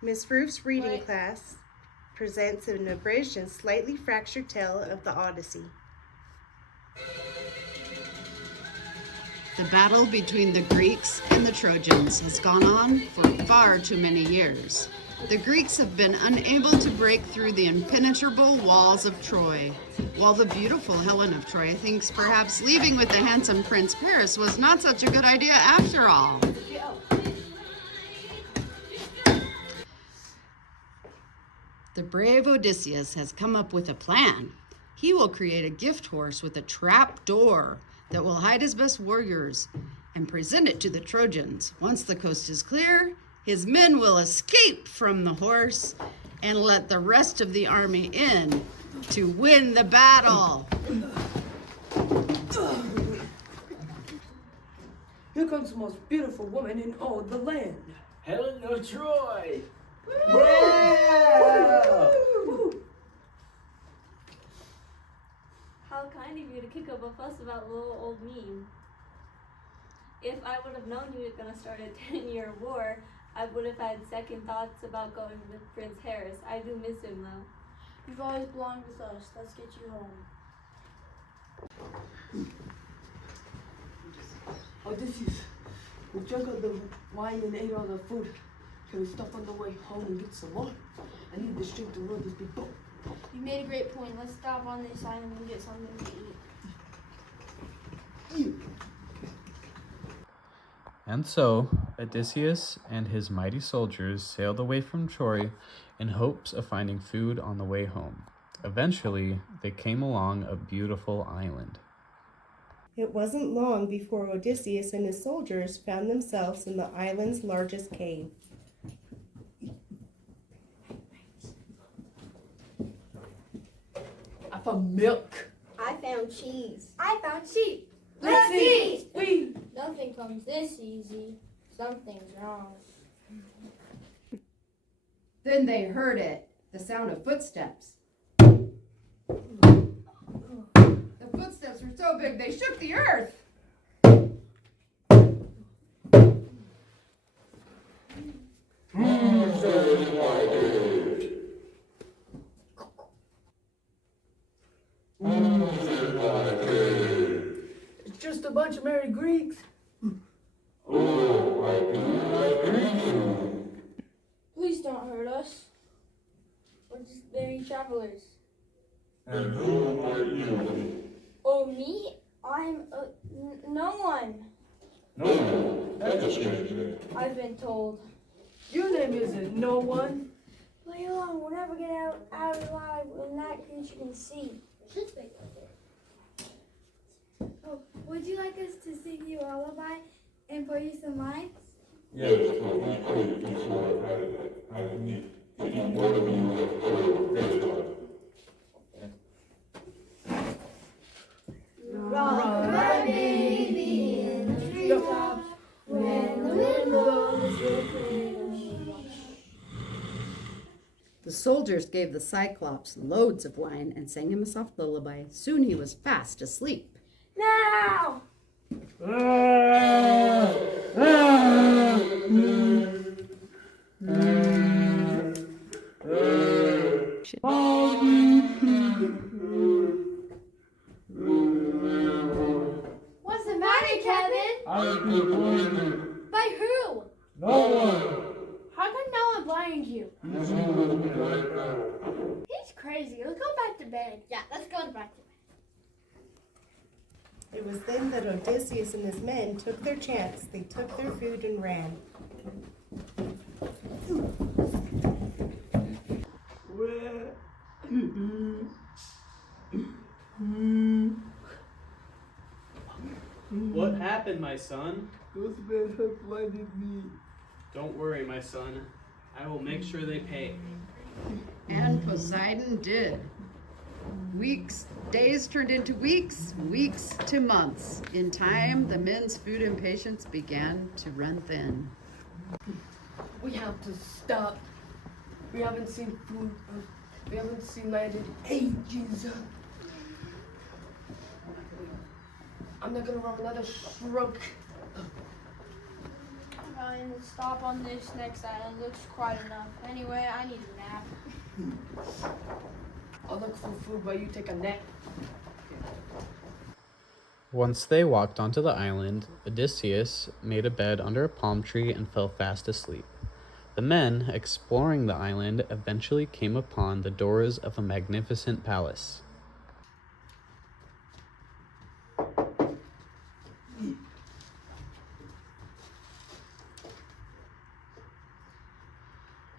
Miss Ruth's reading class presents an abridged and slightly fractured tale of the Odyssey. The battle between the Greeks and the Trojans has gone on for far too many years. The Greeks have been unable to break through the impenetrable walls of Troy, while the beautiful Helen of Troy thinks perhaps leaving with the handsome Prince Paris was not such a good idea after all. The brave Odysseus has come up with a plan. He will create a gift horse with a trap door that will hide his best warriors and present it to the Trojans. Once the coast is clear, his men will escape from the horse and let the rest of the army in to win the battle. Here comes the most beautiful woman in all the land. Helen of Troy! Yeah! How kind of you to kick up a fuss about little old me. If I would have known you were going to start a 10-year war, I would have had second thoughts about going with Prince Harris. I do miss him though. You've always belonged with us. Let's get you home. Odysseus, we drank all the wine and ate all the food. Can we stop on the way home and get some more? I need the strength to run this big boat. You made a great point. Let's stop on this island and get something to eat. And so Odysseus and his mighty soldiers sailed away from Troy in hopes of finding food on the way home. Eventually, they came along a beautiful island. It wasn't long before Odysseus and his soldiers found themselves in the island's largest cave. I found milk. I found cheese. I found sheep. Let's eat. We. Nothing comes this easy. Something's wrong. Then they heard it, the sound of footsteps. The footsteps were so big they shook the earth. It's just a bunch of merry Greeks. Please don't hurt us. We're just merry travelers. And who are you? Oh, me? I'm no one. No, that's a strange name. I've been told. Your name isn't no one. Play along. We'll never get out alive when that creature can see. Oh, would you like us to sing you a lullaby and pour you some wine? Yes, but we could be sure I need any one of you for this time. Rock my baby in the treetops when the wind blows your cradle. The soldiers gave the Cyclops loads of wine and sang him a soft lullaby. Soon he was fast asleep. Now! What's the matter, Kevin? I've been poisoned. By who? No one. How come no one blamed you? He's here with me right now. He's crazy. Let's go back to bed. Yeah, let's go back to bed. It was then that Odysseus and his men took their chance. They took their food and ran. What happened, my son? Those men have blinded me. Don't worry, my son. I will make sure they pay. And Poseidon did. Days turned into weeks, weeks to months. In time, the men's food impatience began to run thin. We have to stop. We haven't seen food. We haven't seen land in ages. I'm not gonna run another stroke. fine. Let's stop on this next island. Looks quite enough. Anyway, I need a nap. I'll look for food while you take a nap. Once they walked onto the island, Odysseus made a bed under a palm tree and fell fast asleep. The men, exploring the island, eventually came upon the doors of a magnificent palace.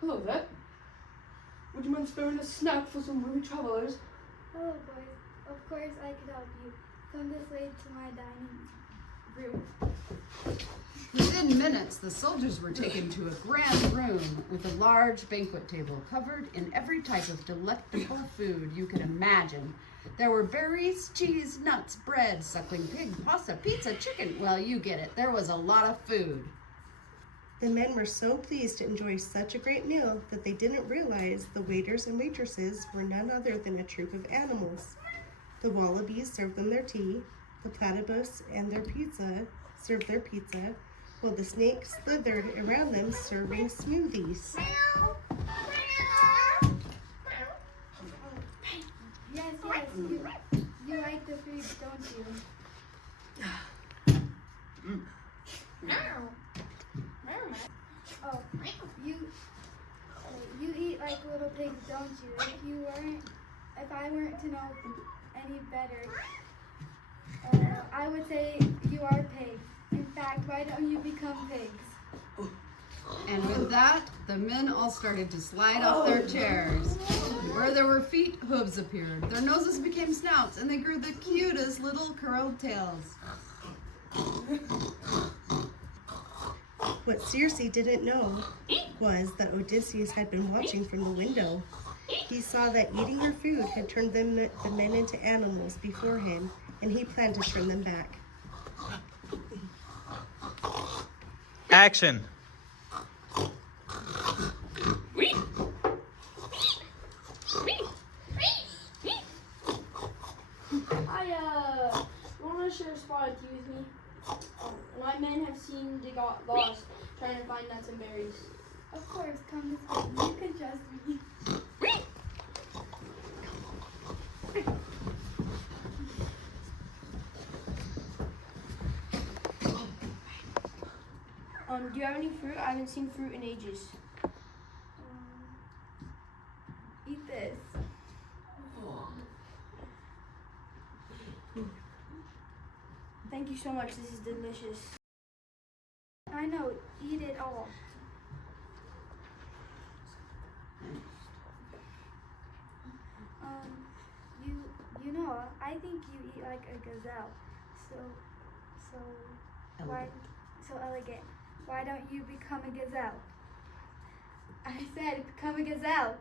Hello there. Would you mind sparing a snack for some weary travelers? Hello, boys. Of course I could help you. Come this way to my dining room. Within minutes, the soldiers were taken to a grand room with a large banquet table covered in every type of delectable food you could imagine. There were berries, cheese, nuts, bread, suckling pig, pasta, pizza, chicken. Well, you get it. There was a lot of food. The men were so pleased to enjoy such a great meal that they didn't realize the waiters and waitresses were none other than a troop of animals. The wallabies served them their tea, the platypus and their pizza served their pizza, while the snakes slithered around them serving smoothies. Yes, you like the food, don't you? Oh, you eat like little pigs, don't you? If I weren't to know any better, I would say you are pigs. In fact, why don't you become pigs? And with that, the men all started to slide off their chairs. Where there were feet, hooves appeared. Their noses became snouts, and they grew the cutest little curled tails. What Circe didn't know was that Odysseus had been watching from the window. He saw that eating her food had turned the men into animals before him, and he planned to turn them back. Action! I want to share a spot of tea with me. My men have seemed to got lost trying to find nuts and berries. Of course, come this way. You can trust me. Do you have any fruit? I haven't seen fruit in ages. Eat this. Thank you so much. This is delicious. I know. Eat it all. You know, I think you eat like a gazelle. So elegant. Why don't you become a gazelle? I said become a gazelle.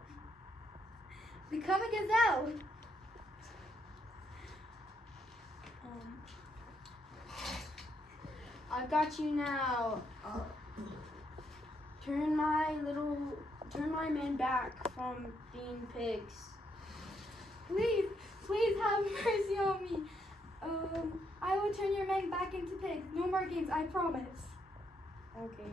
Become a gazelle. I've got you now. Turn my men back from being pigs. Please have mercy on me. I will turn your men back into pigs. No more games, I promise. Okay.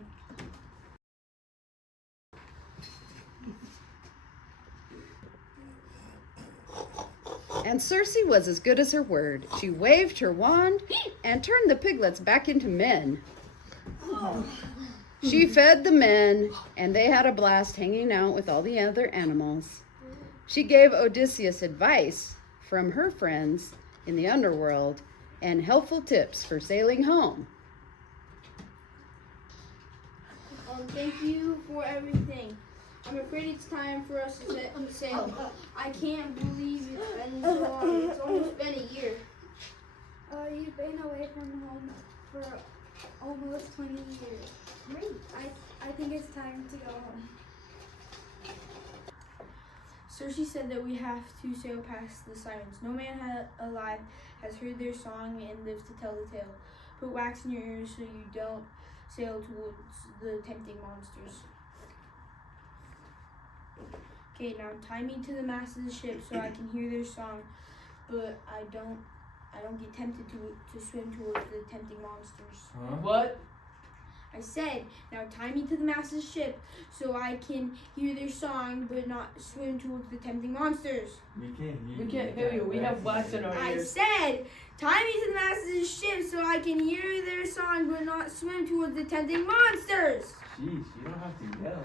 And Circe was as good as her word. She waved her wand and turned the piglets back into men. She fed the men, and they had a blast hanging out with all the other animals. She gave Odysseus advice from her friends in the underworld and helpful tips for sailing home. Thank you for everything. I'm afraid it's time for us to sail. I can't believe it's been so long. It's almost been a year. You've been away from home for almost 20 years. I think it's time to go home. Circe said that we have to sail past the sirens. No man alive has heard their song and lives to tell the tale. Put wax in your ears so you don't sail towards the tempting monsters. Okay, now tie me to the mast of the ship so I can hear their song, but I don't get tempted to swim towards the tempting monsters. Huh? What? I said, now tie me to the mast of the ship so I can hear their song but not swim towards the tempting monsters. We can't hear We can't hear you. We have wax in our I ears. said, tie me to the mast of the ship so I can hear their song but not swim towards the tempting monsters. Jeez, you don't have to yell.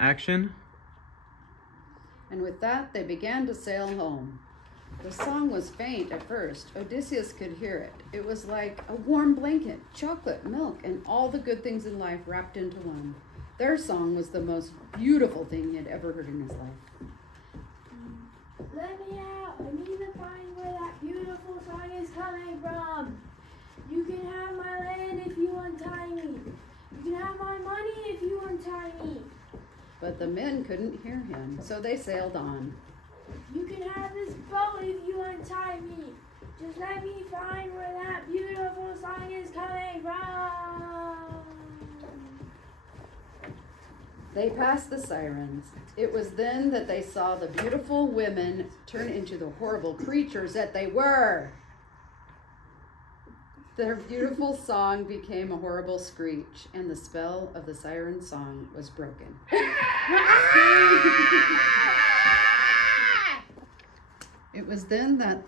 Action. And with that, they began to sail home. The song was faint at first. Odysseus could hear it. It was like a warm blanket, chocolate, milk, and all the good things in life wrapped into one. Their song was the most beautiful thing he had ever heard in his life. Let me out. I need to find where that beautiful song is coming from. You can have my land if you untie me. You can have my money if you untie me. But the men couldn't hear him, so they sailed on. You can have this boat if you untie me. Just let me find where that beautiful song is coming from. They passed the sirens. It was then that they saw the beautiful women turn into the horrible creatures that they were. Their beautiful song became a horrible screech, and the spell of the siren song was broken. It was then that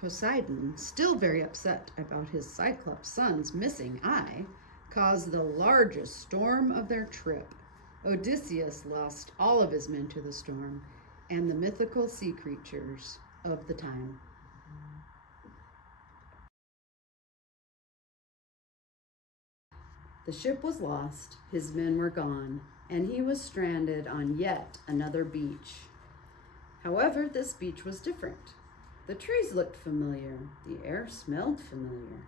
Poseidon, still very upset about his Cyclops son's missing eye, caused the largest storm of their trip. Odysseus lost all of his men to the storm and the mythical sea creatures of the time. The ship was lost, his men were gone, and he was stranded on yet another beach. However, this beach was different. The trees looked familiar, the air smelled familiar.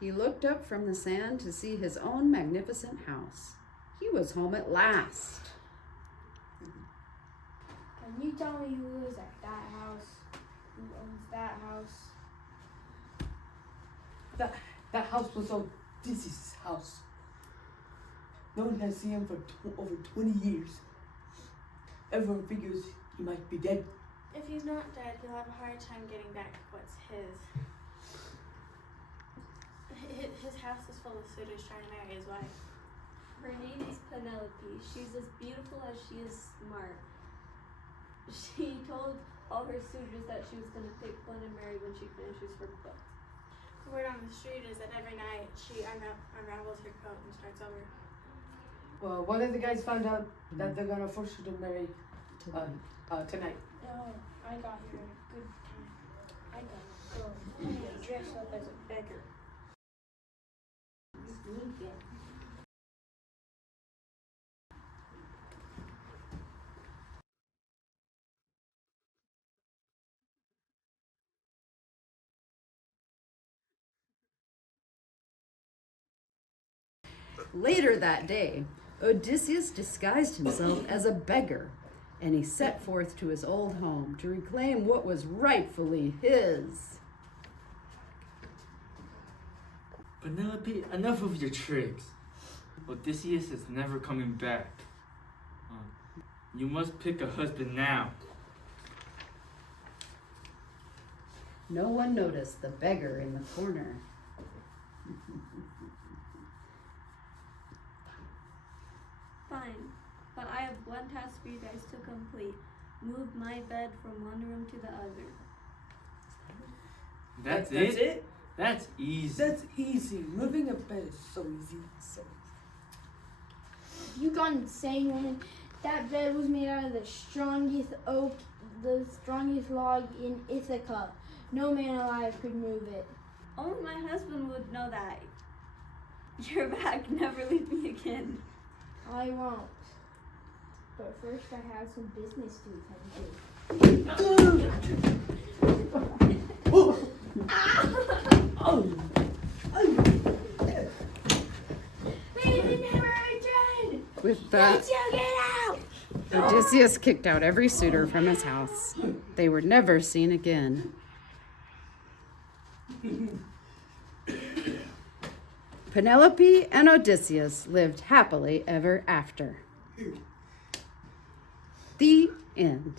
He looked up from the sand to see his own magnificent house. He was home at last. Can you tell me who is at that house? Who owns that house? That house was Odysseus' house. No one has seen him for over 20 years. Everyone figures he might be dead. If he's not dead, he'll have a hard time getting back what's his. His house is full of suitors trying to marry his wife. Her name is Penelope. She's as beautiful as she is smart. She told all her suitors that she was going to pick one and marry when she finishes her book. The word on the street is that every night she unravels her coat and starts over. Well, one of the guys found out that they're gonna force her to marry tonight. No, I got here at a good time. I got a girl. I'm gonna dress up as a beggar. Later that day, Odysseus disguised himself as a beggar, and he set forth to his old home to reclaim what was rightfully his. Penelope, enough of your tricks. Odysseus is never coming back. You must pick a husband now. No one noticed the beggar in the corner. Fine, but I have one task for you guys to complete. Move my bed from one room to the other. That's That's it? That's easy. That's easy. Moving a bed is so easy. So You gone insane, woman. That bed was made out of the strongest oak, the strongest log in Ithaca. No man alive could move it. Only my husband would know that. You're back, never leave me again. I won't. But first I have some business to attend to. Baby never returned! With that, Let's you get out! Odysseus kicked out every suitor from his house. They were never seen again. Penelope and Odysseus lived happily ever after. The end.